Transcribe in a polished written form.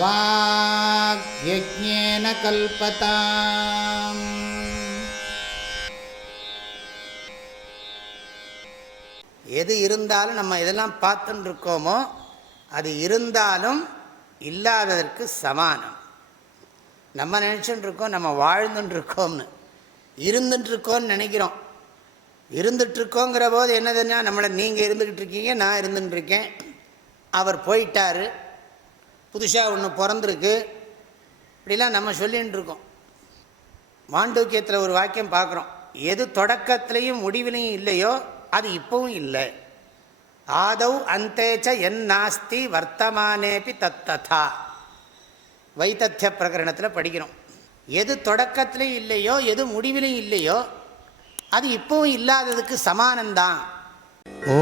வாக்யஜ்ஞேன கல்பதாம். எது இருந்தாலும் நம்ம இதெல்லாம் பார்த்துட்டு இருக்கோமோ அது இருந்தாலும் இல்லாததற்கு சமானம். நம்ம நினச்சிட்டு இருக்கோம் நம்ம வாழ்ந்துட்டு இருக்கோம்னு, இருந்துட்டு இருக்கோம்னு நினைக்கிறோம். இருந்துட்டுருக்கோங்கிற போது என்னதுன்னா, நம்மளை நீங்கள் இருந்துக்கிட்டு இருக்கீங்க, நான் இருந்துட்டு இருக்கேன், அவர் போயிட்டார், புதுசாக ஒன்று பிறந்திருக்கு, இப்படிலாம் நம்ம சொல்லின்னு இருக்கோம். மாண்டூக்கியத்தில் ஒரு வாக்கியம் பார்க்குறோம், எது தொடக்கத்திலையும் முடிவிலையும் இல்லையோ அது இப்பவும் இல்லை. ஆதௌ அந்தேச்ச என் நாஸ்தி வர்த்தமானேபி தத்ததா. வைத்தத்திய பிரகரணத்தில் படிக்கிறோம். எது தொடக்கத்திலையும் இல்லையோ எது முடிவிலையும் இல்லையோ அது இப்பவும் இல்லாததுக்கு சமானம்தான். ஓ